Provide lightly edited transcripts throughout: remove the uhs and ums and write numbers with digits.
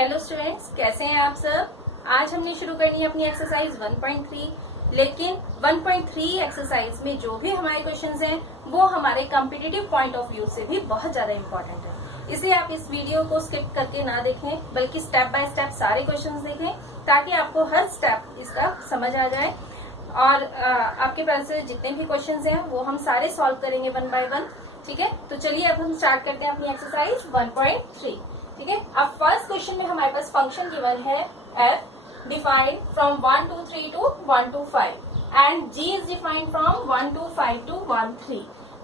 Hello students, कैसे हैं आप सब। आज हमने शुरू करनी है अपनी एक्सरसाइज 1.3। लेकिन 1.3 एक्सरसाइज में जो भी हमारे क्वेश्चंस हैं वो हमारे कॉम्पिटिटिव पॉइंट ऑफ व्यू से भी बहुत ज्यादा इम्पोर्टेंट है। इसलिए आप इस वीडियो को स्किप करके ना देखें, बल्कि स्टेप बाय स्टेप सारे क्वेश्चंस देखें ताकि आपको हर स्टेप इसका समझ आ जाए। और आपके पास जितने भी क्वेश्चंस हैं वो हम सारे सॉल्व करेंगे 1 बाय 1। ठीक है, तो चलिए अब हम स्टार्ट करते हैं अपनी एक्सरसाइज 1.3। ठीक है, अब फर्स्ट क्वेश्चन में हमारे पास फंक्शन गिवन है f defined from 1 to 3 to 1 to 5 and g is defined from 1 to 5 to 1 3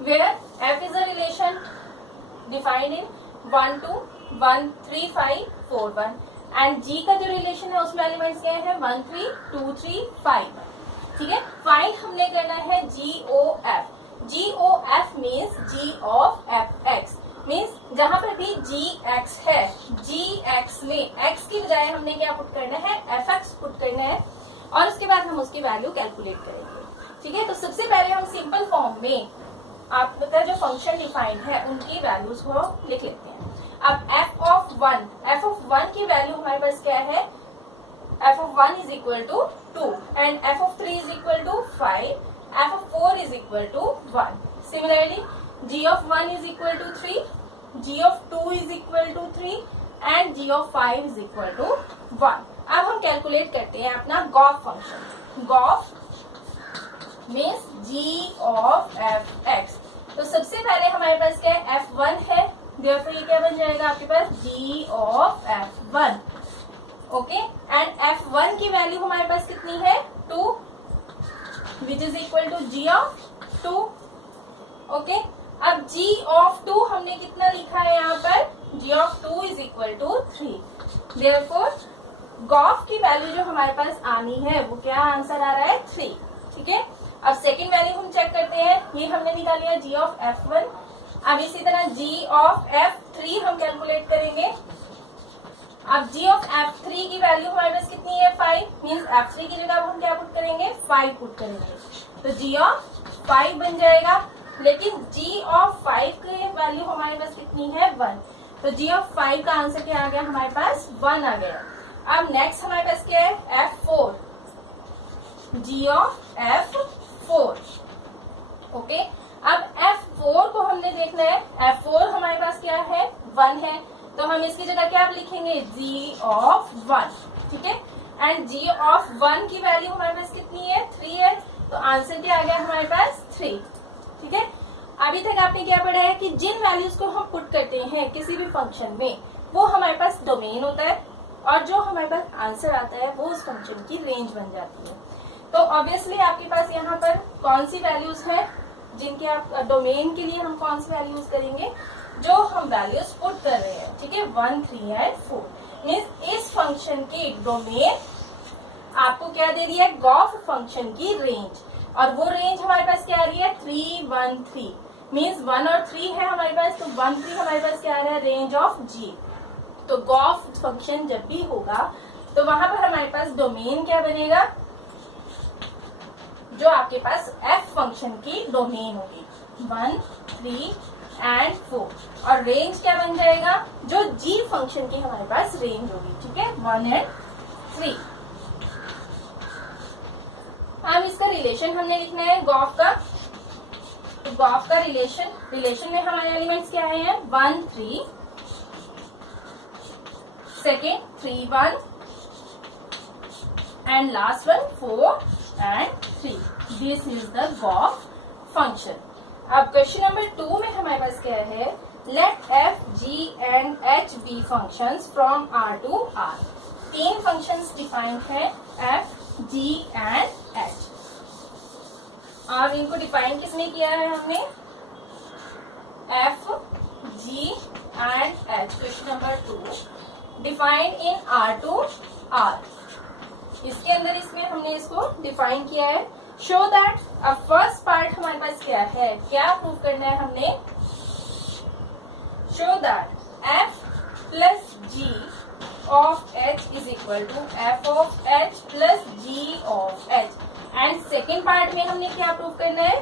where f is a relation defined in 1 to 1 3 5 4 1 and g का जो रिलेशन है उसमें एलिमेंट्स क्या है 1 3 2 3 5। ठीक है, फाइंड हमने करना है GOF। GOF means G of fx, means जहां पर भी gx है, gx में x की बजाय हमने क्या पुट करना है fx पुट करना है और उसके बाद हम उसकी वैल्यू कैलकुलेट करेंगे। ठीक है, तो सबसे पहले हम सिंपल फॉर्म में आपका जो फंक्शन डिफाइंड है उनकी वैल्यूज को लिख लेते हैं। अब f ऑफ 1 की वैल्यू हमारे पास क्या है, f of 1 is equal to 2 and f of 3 is equal to 5, f of 4 is equal to 1. Similarly, g of 1 is equal to 3, g of 2 is equal to 3 and g of 5 is equal to 1. अब हम calculate करते हैं अपना gof function. Gof means g of fx। तो सबसे पहले हमारे पास क्या है f1 है, therefore ये क्या बन जाएगा आपके पास g of f1। Okay, and f1 की वैल्यू हमारे पास कितनी है 2 which is equal to g of 2। Okay, अब g ऑफ 2 हमने कितना लिखा है यहाँ पर, g of 2 is equal to 3। Therefore gof की वैल्यू जो हमारे पास आनी है वो क्या आंसर आ रहा है 3। ठीक है, अब सेकेंड वैल्यू हम चेक करते हैं, ये हमने निकाल लिया g ऑफ f1। अब इसी तरह g ऑफ f3 हम कैलकुलेट करेंगे। अब g ऑफ f3 की वैल्यू हमारे पास कितनी है 5, मीन्स f3 की जगह हम क्या पुट करेंगे 5 पुट करेंगे, तो g ऑफ 5 बन जाएगा। लेकिन g ऑफ 5 की वैल्यू हमारे पास कितनी है 1, तो g ऑफ 5 का आंसर क्या आ गया हमारे पास 1 आ गया। अब नेक्स्ट हमारे पास क्या है f4, g of f4। Okay, अब f4 को हमने देखना है, f4 हमारे पास क्या है 1 है, तो हम इसकी जगह क्या लिखेंगे g ऑफ 1। ठीक है, एंड g ऑफ 1 की वैल्यू हमारे पास कितनी है 3 है, तो आंसर क्या आ गया हमारे पास 3। ठीक है, अभी तक आपने क्या पढ़ा है कि जिन वैल्यूज को हम पुट करते हैं किसी भी फंक्शन में वो हमारे पास डोमेन होता है और जो हमारे पास आंसर आता है वो उस फंक्शन की रेंज बन जाती है। तो ऑब्वियसली आपके पास यहाँ पर कौन सी वैल्यूज है जिनके आप डोमेन के लिए हम कौन सी वैल्यूज करेंगे, जो हम वैल्यूज पुट कर रहे हैं। ठीक है, 1 3 एंड 4 मीन्स इस फंक्शन की डोमेन आपको क्या दे रही है गॉफ फंक्शन की रेंज, और वो रेंज हमारे पास क्या आ रही है 3 1 3 मीन्स 1 और 3 है हमारे पास, तो 1 3 हमारे पास क्या आ रहा है रेंज ऑफ g। तो गॉफ फंक्शन जब भी होगा तो वहां पर हमारे पास डोमेन क्या बनेगा, जो आपके पास f फंक्शन की डोमेन होगी 1 3 एंड 4, और रेंज क्या बन जाएगा जो g फंक्शन की हमारे पास रेंज होगी। ठीक है, 1 एंड 3। अब इसका रिलेशन हमने लिखना है गॉफ का। तो गॉफ का रिलेशन में हमारे एलिमेंट्स क्या है 1 3, second 3 1 and last one 4 and 3। This is the gof function. अब क्वेश्चन नंबर 2 में हमारे पास क्या है, let f g and h be functions from r to r। 3 functions defined है f g एंड h, और इनको डिफाइन किसने किया है हमने f g and h। Question number 2 defined in r to r, इसके अंदर इसमें हमने इसको डिफाइन किया है। शो दैट, अब फर्स्ट पार्ट हमारे पास क्या है, क्या प्रूव करना है हमने, show that f plus g of h is equal to f of h plus g of h। And second part में हमने क्या प्रूव करना है,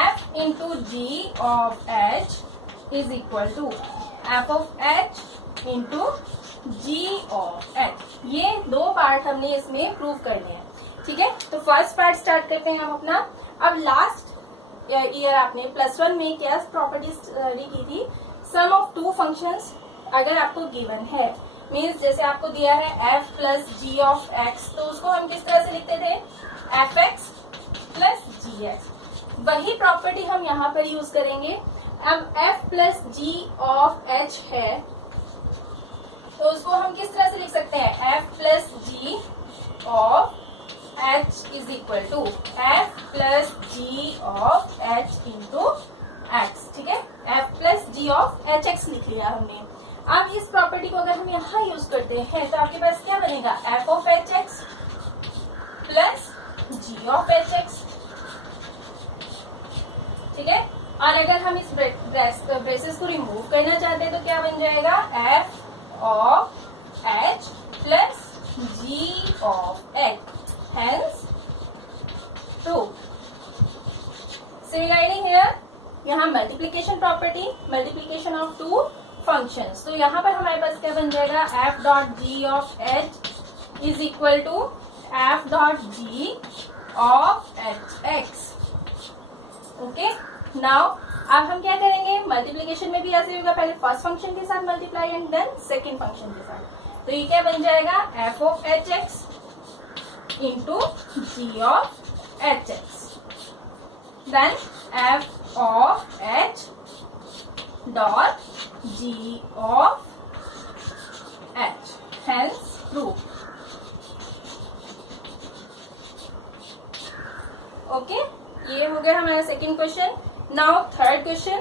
f into g of h is equal to f of h into g of h. ये दो part हमने इसमें prove करने हैं, ठीक है। तो फर्स्ट पार्ट स्टार्ट करते हैं हम अपना। अब लास्ट ईयर आपने +1 में क्या प्रॉपर्टी स्टडी की थी, सम ऑफ टू फंक्शंस अगर आपको गिवन है, मीन्स जैसे आपको दिया है f plus g of x, तो उसको हम किस तरह से लिखते थे, f x plus g x. वही प्रॉपर्टी हम यहाँ पर यूज करेंगे। अब f plus g of h है, तो उसको हम किस तरह से लिख सकते हैं, f plus g of h is equal to f plus g of h into x, ठीक है। f plus g of h x लिख लिया हमने। अब इस प्रॉपर्टी को अगर हम यहाँ यूज करते हैं तो आपके पास क्या बनेगा, f of h x plus g of h x, ठीक है। और अगर हम इस ब्रेसेस को रिमूव करना चाहते हैं तो क्या बन जाएगा, f of h plus g of h, hence true. Similarly here यहाँ multiplication property, multiplication of two functions, तो यहाँ पर हमारे पास क्या बन जाएगा, f dot g of h is equal to f dot g of h x, okay. Now अब हम क्या करेंगे, मल्टीप्लीकेशन में भी ऐसे होगा, पहले फर्स्ट फंक्शन के साथ multiply and then second function के साथ। तो ये क्या बन जाएगा, f of h x into g of h x, then f of h dot g of h, hence prove, okay. ये हो गया हमारा second question. Now third question.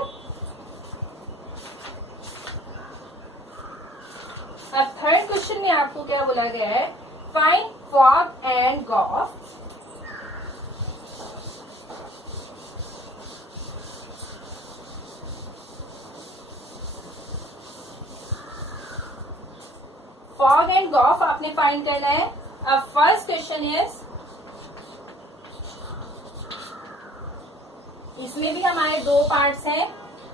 अब थर्ड क्वेश्चन में आपको क्या बोला गया है, find fog and gof. Fog and gof आपने फाइंड करना है। अब फर्स्ट क्वेश्चन इज, इसमें भी हमारे दो पार्ट्स हैं।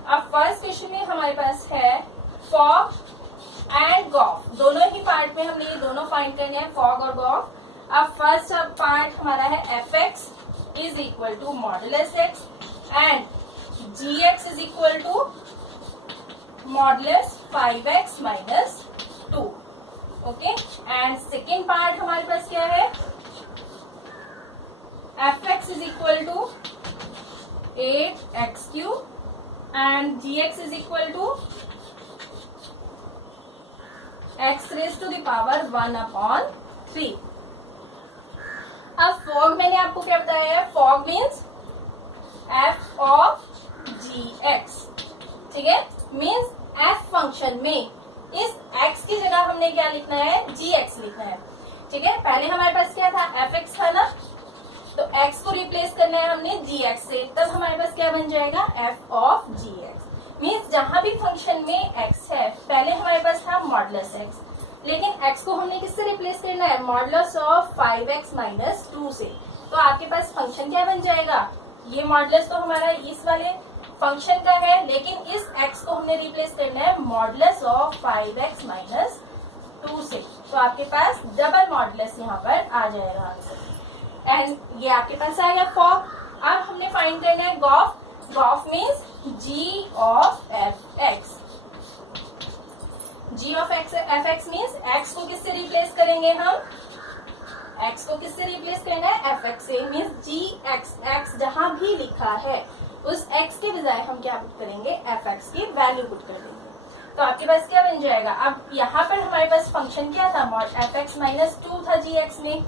अब फर्स्ट क्वेश्चन में हमारे पास है फॉग एंड गॉफ, दोनों ही पार्ट में हमने ये दोनों फाइंड करने हैं, फॉग और गॉफ। अब फर्स्ट पार्ट हमारा है f x is equal to modulus x and g x is equal to modulus 5x minus 2, okay. And second part हमारे पास क्या है, f x is equal to 8x cube and gx is equal to x raise to the power 1/3। अब fog मैंने आपको क्या बताया है, fog means f of gx, ठीक है। मीन्स f फंक्शन में इस x की जगह हमने क्या लिखना है, gx लिखना है, ठीक है। पहले हमारे पास क्या था, fx था ना, तो x को रिप्लेस करना है हमने gx से, तब हमारे पास क्या बन जाएगा, f ऑफ gx। मीन्स जहां भी फंक्शन में x है, पहले हमारे पास था मॉडुलस x, लेकिन x को हमने किससे रिप्लेस करना है, मॉडुलस ऑफ 5x माइनस 2 से। तो आपके पास फंक्शन क्या बन जाएगा, ये मॉडुलस तो हमारा इस वाले फंक्शन का है, लेकिन इस x को हमने रिप्लेस करना है मॉडुलस ऑफ 5x माइनस 2 से। तो आपके पास डबल मॉडुलस यहाँ पर आ जाएगा आंसर, एंड ये आपके पास आ गया फॉग। अब हमने फाइंड करना है gof. Gof means g of f x. g of x f x means x को किससे रिप्लेस करेंगे हम, x को किससे रिप्लेस करना है, एफ एक्स से। मीन्स g x जहां भी लिखा है उस x के बजाय हम क्या पुट करेंगे, एफ एक्स की वैल्यू पुट कर देंगे। तो आपके पास क्या बन जाएगा, अब यहाँ पर हमारे पास फंक्शन क्या था, मॉड एफ एक्स माइनस 2 था, जी एक्स में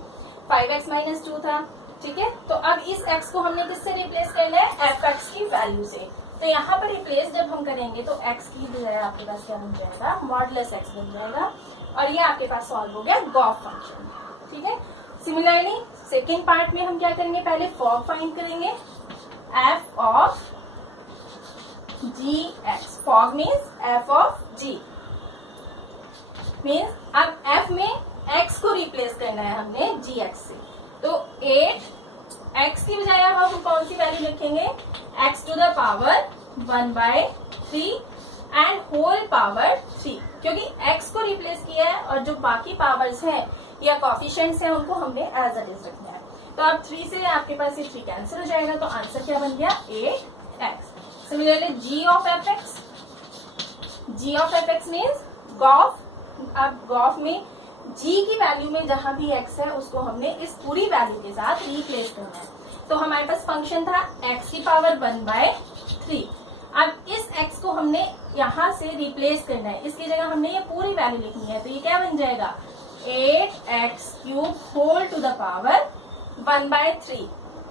5x माइनस 2 था, ठीक है। तो अब इस x को हमने किससे रिप्लेस करना है, एफ एक्स की वैल्यू से। तो यहाँ पर रिप्लेस जब हम करेंगे तो x की बजाय आपके पास क्या बन जाएगा, मॉडुलस x बन जाएगा, और ये आपके पास सॉल्व हो गया गॉफ फंक्शन, ठीक है। सिमिलरली सेकेंड पार्ट में हम क्या करेंगे, पहले फॉग फाइंड करेंगे, f of gx। Fog means f of g, means अब f में x को रिप्लेस करना है हमने gx से। तो 8x की बजाय हम कौन सी वैल्यू लिखेंगे, x to the power 1/3 and whole power 3, क्योंकि x को रिप्लेस किया है और जो बाकी पावर्स हैं या कॉफिशिएंट्स हैं उनको हमने एज इट इज रखना है। तो अब 3 से आपके पास ये 3 कैंसिल हो जाएगा, तो आंसर क्या बन गया 8x। Similarly g of fx means gof. अब गॉफ में g की वैल्यू में जहां भी x है उसको हमने इस पूरी वैल्यू के साथ रिप्लेस करना है। तो हमारे पास फंक्शन था x की पावर 1/3। अब इस x को हमने यहाँ से रिप्लेस करना है, इसकी जगह हमने ये पूरी वैल्यू लिखनी है। तो ये क्या बन जाएगा 8x³ whole to the power 1/3।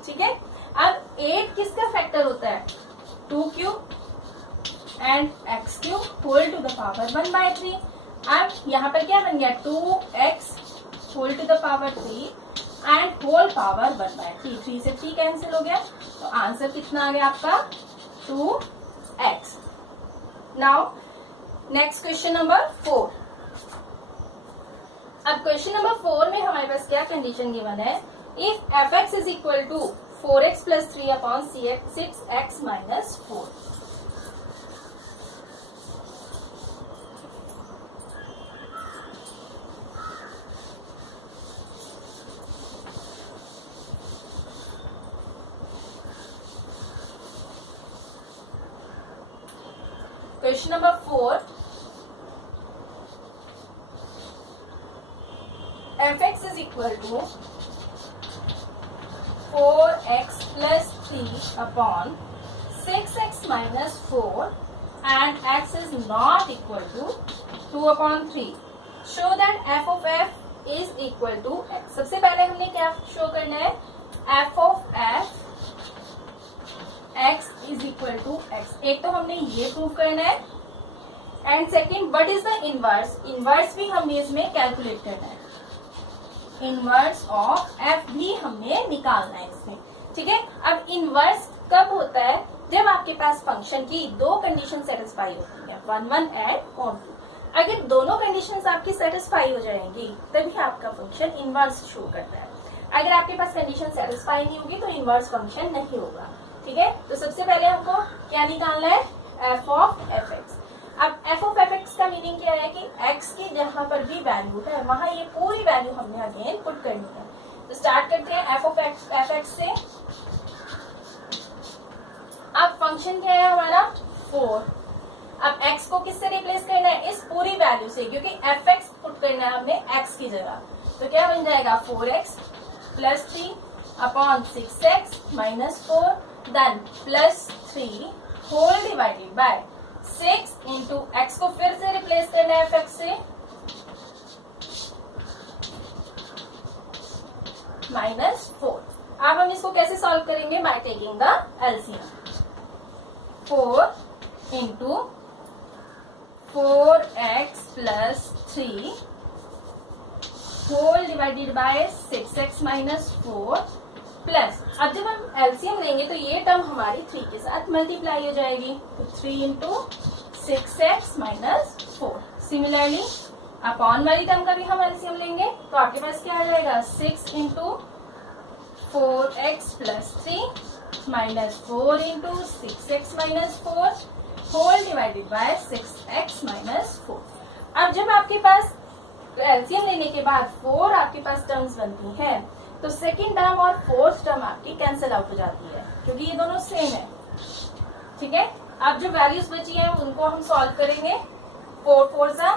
ठीक है, अब 8 किसका फैक्टर होता है 2³ and x³ whole to the power 1/3। अब यहाँ पर क्या बन गया 2x whole to the power 3 and whole power 1/3। 3 से 3 कैंसिल हो गया, तो आंसर कितना आ गया आपका 2x। Now next question number 4। अब क्वेश्चन नंबर 4 में हमारे पास क्या कंडीशन गिवन है, if fx is equal to 4x plus 3 upon 6x minus 4। Question number 4. fx is equal to 4x plus 3 upon 6x minus 4 and x is not equal to 2 upon 3. Show that f of f is equal to x. सबसे पहले हमने क्या show करना है, f of f x is equal to x। एक तो हमने ये प्रूव करना है and second what is the inverse, inverse भी हमने इसमें कैलकुलेट करना है। इनवर्स ऑफ f भी हमने निकालना है इसमें। ठीक है, अब इनवर्स कब होता है, जब आपके पास फंक्शन की दो कंडीशन सेटिस्फाई होती है 1 1 एंड 1 2। अगर दोनों कंडीशंस आपकी सेटिस्फाई हो जाएंगी तभी आपका फंक्शन इनवर्स शो करता है। अगर आपके पास कंडीशन सेटिस्फाई नहीं होगी तो इनवर्स फंक्शन नहीं होगा। ठीक है, तो सबसे पहले हमको क्या निकालना है f ऑफ fx। अब f ऑफ fx का मीनिंग क्या है कि x की जहां पर भी वैल्यू है वहां ये पूरी वैल्यू हमने अगेन पुट करनी है। तो स्टार्ट करते हैं f ऑफ fx से। अब फंक्शन क्या है हमारा 4। अब x को किससे रिप्लेस करना है, इस पूरी वैल्यू से, क्योंकि fx पुट करना है हमने x की जगह। तो क्या बन जाएगा 4x plus 3 upon 6x minus 4 then plus 3 whole divided by 6 into x को फिर से रिप्लेस करना है fx से माइनस 4। अब हम इसको कैसे सॉल्व करेंगे, by taking the LCM. 4 into 4x plus 3 whole divided by 6x minus 4 plus, अब जब हम एलसीएम लेंगे तो ये टर्म हमारी 3 के साथ मल्टीप्लाई हो जाएगी। तो 3 into 6x minus 4। Similarly upon वाली टर्म का भी हम एलसीएम लेंगे तो आपके पास क्या आ जाएगा 6 into 4x plus 3 minus 4 into 6x minus 4 whole divided by 6x minus 4। अब जब आपके पास एलसीएम लेने के बाद 4 आपके पास टर्म्स बनती हैं तो सेकेंड टर्म और फोर्थ टर्म आपकी कैंसिल आउट हो जाती है क्योंकि ये दोनों सेम है। ठीक है, अब जो वैल्यूज बची हैं उनको हम सॉल्व करेंगे। 4 4 जा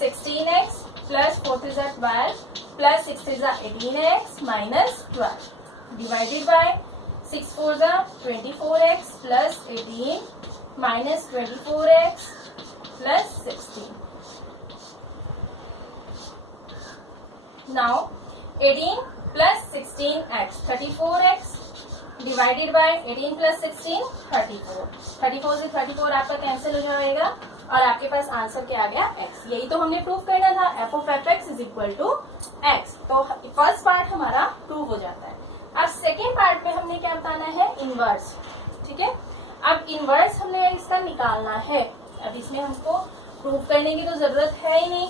16x प्लस 4 3 जा 12 प्लस 6 3 जा 18x माइनस 12 डिवाइडेड बाय 6 4 जा 24x plus 18 minus 24x plus 16। Now 18 plus 16x 34x divided by 18 plus 16 34। 34 से 34 आपका कैंसिल हो जाएगा और आपके पास आंसर क्या आ गया x। यही तो हमने प्रूव करना था, f of fx is equal to x। तो फर्स्ट पार्ट हमारा प्रूव हो जाता है। अब सेकेंड पार्ट में हमने क्या बताना है इनवर्स। ठीक है, अब इनवर्स हमने इसका निकालना है। अब इसमें हमको प्रूव करने की तो जरूरत है ही नहीं,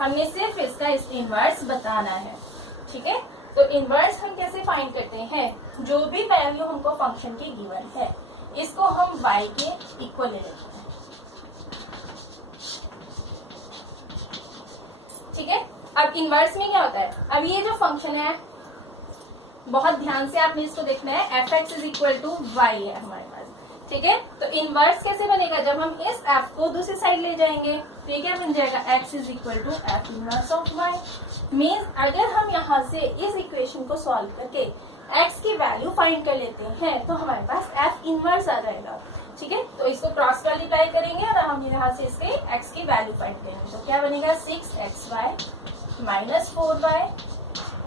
हमने सिर्फ इसका इनवर्स बताना है। ठीक है, तो इनवर्स हम कैसे फाइंड करते हैं, जो भी वैल्यू हमको फंक्शन की गिवन है इसको हम y के इक्वल ले लेते हैं। इनवर्स में क्या होता है, अब ये जो फंक्शन है बहुत ध्यान से आपने इसको देखना है, f x is equal to y है हमारे पास, ठीक है। तो इनवर्स कैसे बनेगा, जब हम इस एफ को दूसरी साइड ले जाएंगे तो ये क्या बन जाएगा, x is equal to f inverse of y. Means अगर हम यहाँ से इस इक्वेशन को सॉल्व करके एक्स की वैल्यू फाइंड कर लेते हैं तो हमारे पास एफ इनवर्स आ जाएगा, ठीक है। तो इसको क्रॉस मल्टीप्लाई करेंगे और हम यहाँ से इसके एक्स की वैल्यू फाइंड करेंगे, तो क्या बनेगा 6xy minus 4y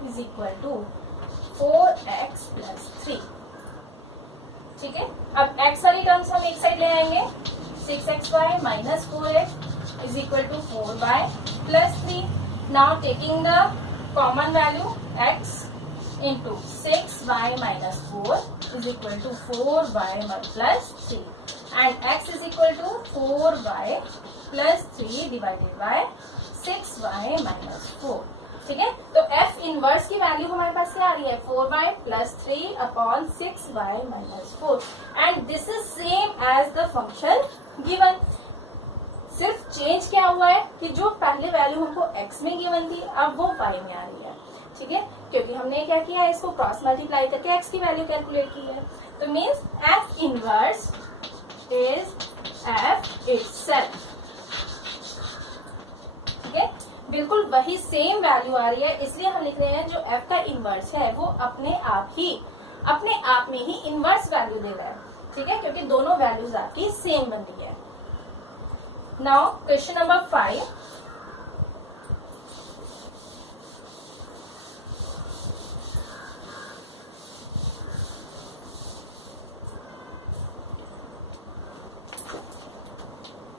is equal to 4x plus 3, ठीक है। अब x वाली टर्म्स हम एक साइड ले आएंगे, 6xy minus 4x is equal to 4y plus 3। Now taking the common value x into 6y minus 4 is equal to 4y plus 3 and x is equal to 4y plus 3 divided by 6y minus 4, ठीक है। तो f inverse की value हमारे पास क्या आ रही है, 4y plus 3 upon 6y minus 4 and this is same as the function given। सिर्फ चेंज क्या हुआ है कि जो पहले वैल्यू हमको x में गिवन थी अब वो y में आ रही है, ठीक है, क्योंकि हमने क्या किया है, इसको क्रॉस मल्टीप्लाई करके x की वैल्यू कैलकुलेट की है। तो means f inverse is f itself, ठीक है, बिल्कुल वही सेम वैल्यू आ रही है, इसलिए हम लिख रहे हैं जो f का इनवर्स है वो अपने आप में ही इनवर्स वैल्यू दे रहा है, ठीक है, क्योंकि दोनों वैल्यूज आपकी सेम बन रही है। नाउ क्वेश्चन नंबर 5,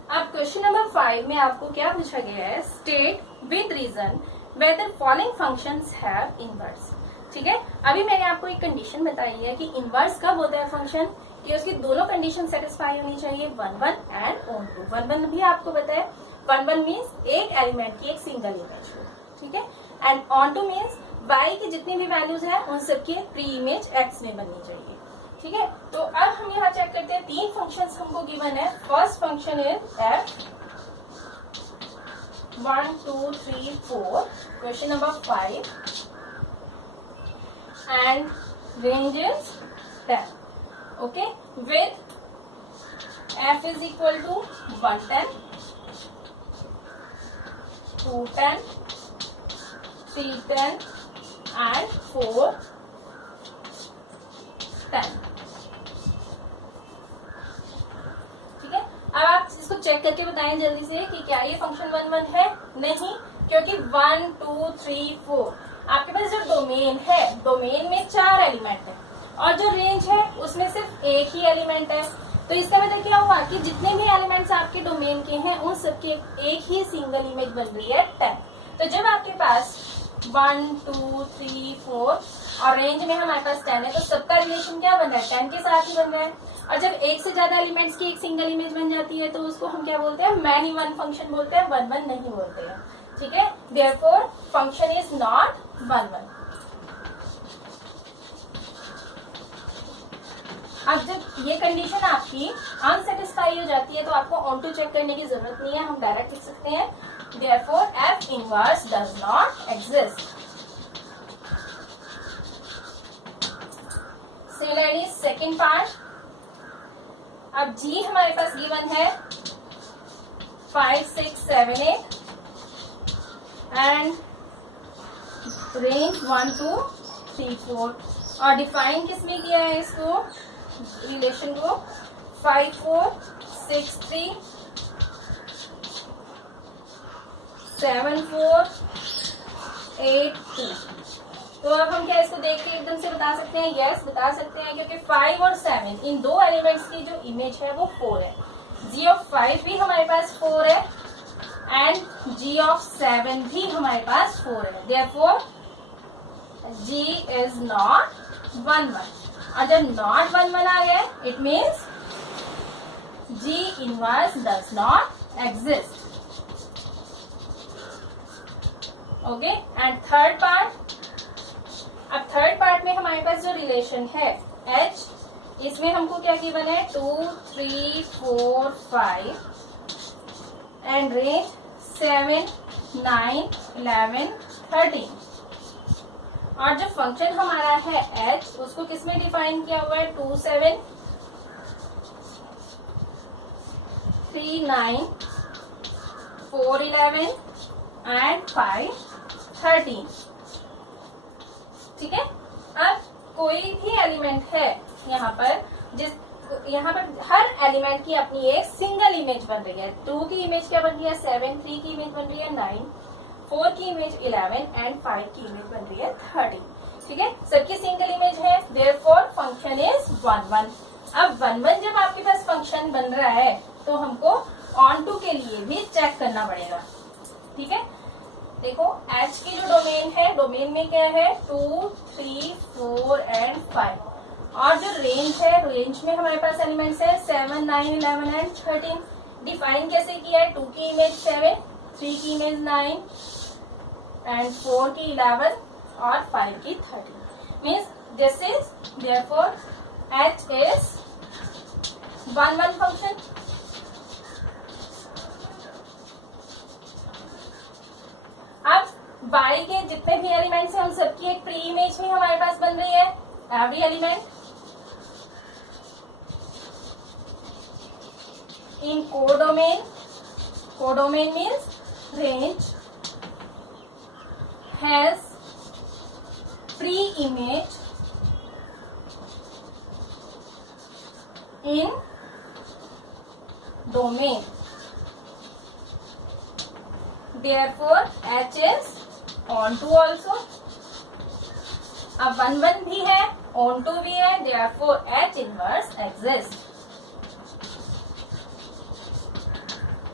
अब क्वेश्चन नंबर 5 में आपको क्या पूछा गया है, state with reason whether following functions have inverse, ठीक है। अभी मैंने आपको एक कंडीशन बताई है कि इनवर्स कब होता है फंक्शन, कि उसकी दोनों कंडीशन सेटिस्फाई होनी चाहिए, 1 1 एंड ऑन टू। 1 1 भी आपको बताया, 1 1 मीन्स एक एलिमेंट की एक सिंगल इमेज हो, ठीक है, and on two means y की जितनी भी वैल्यूज है उन सबकी प्री इमेज x में बननी चाहिए, ठीक है। तो अब हम यहाँ चेक करते हैं, 3 फंक्शंस हमको गिवन है। First function is f 1 2 3 4, question number 5 and range is 10, okay, with f is equal to 110 210 310 and 410, ठीक है। अब आप इसको चेक करके बताएं जल्दी से कि क्या ये फंक्शन 1 1 है, नहीं, क्योंकि 1 2 3 4 आपके पास जो डोमेन है, डोमेन में 4 एलिमेंट है और जो रेंज है उसमें सिर्फ एक ही एलिमेंट है। तो इसका मतलब क्या हुआ कि जितने भी एलिमेंट्स आपके डोमेन के हैं उन सबकी एक ही सिंगल इमेज बन रही है 10। तो जब आपके पास 1 2 3 4 और रेंज में हमारे पास 10 है तो सबका रिलेशन क्या बन रहा है, 10 के साथ ही बन रहा है। और जब एक से ज्यादा एलिमेंट्स की एक सिंगल इमेज बन जाती है तो उसको हम क्या बोलते हैं, मैनी वन फंक्शन बोलते हैं, 1 1 नहीं बोलते हैं, ठीक है। Therefore function is not 1 1। अब जब ये कंडीशन आपकी अनसेटिस्फाई हो जाती है तो आपको ऑन टू चेक करने की जरूरत नहीं है, हम डायरेक्ट लिख सकते हैं therefore f inverse does not exist। Similarly second part, अब g हमारे पास गिवन है 5 6 7 8 एंड रेंज 1 2 3 4 और डिफाइन किसमें किया है इसको, रिलेशन को 5 4 6 3 7 4 8 2। तो अब हम क्या इसको देख के एकदम से बता सकते हैं, यस बता सकते हैं, क्योंकि 5 और 7 इन दो एलिमेंट्स की जो इमेज है वो 4 है। g ऑफ 5 भी हमारे पास 4 है एंड g ऑफ 7 भी हमारे पास 4 है। Therefore g is not 1 1। और जब नॉट 1 1 आ गया it means g inverse does not exist, okay. And third part, अब थर्ड पार्ट में हमारे पास जो रिलेशन है h, इसमें हमको क्या गिवन है 2 3 4 5 एंड रेंज 7 9 11 13। और जो फंक्शन हमारा है h, उसको किसमें डिफाइन किया हुआ है? 2 7 3 9 4 11 एंड 5 13। ठीक है। अब कोई भी एलिमेंट है यहाँ पर हर एलिमेंट की अपनी एक सिंगल इमेज बन रही है। 2 की इमेज क्या बन रही है? 7, 3 की इमेज बन रही है 9, 4 की इमेज 11 एंड 5 की इमेज बन रही है 13। ठीक है, सबकी सिंगल इमेज है, देयरफॉर फंक्शन इज 1 1। अब 1 1 जब आपके पास फंक्शन बन रहा है तो हमको ऑन टू के लिए भी चेक करना पड़ेगा। ठीक है, देखो h की जो डोमेन है, डोमेन में क्या है? 2 3 4 एंड 5। और जो रेंज है, रेंज में हमारे पास एलिमेंट्स है 7 9 11 एंड 13। डिफाइन कैसे किया है? 2 की इमेज 7, 3 की इमेज 9 एंड 4 की 11 और 5 की 13। Means this is therefore h is 1 1 function. अब y के जितने भी एलिमेंट्स हैं उन सबकी एक प्री इमेज भी हमारे पास बन रही है। Every element in codomain means range has pre-image in domain, therefore h is onto also। अब 1 1 भी है, onto भी है, therefore h inverse exists।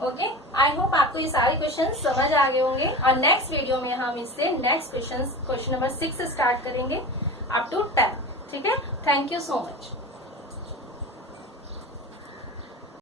Okay, I hope आपको ये सारे क्वेश्चन समझ आ गए होंगे। और नेक्स्ट वीडियो में हम इससे नेक्स्ट क्वेश्चन नंबर 6 स्टार्ट करेंगे अप टू 10। ठीक है, थैंक यू सो मच।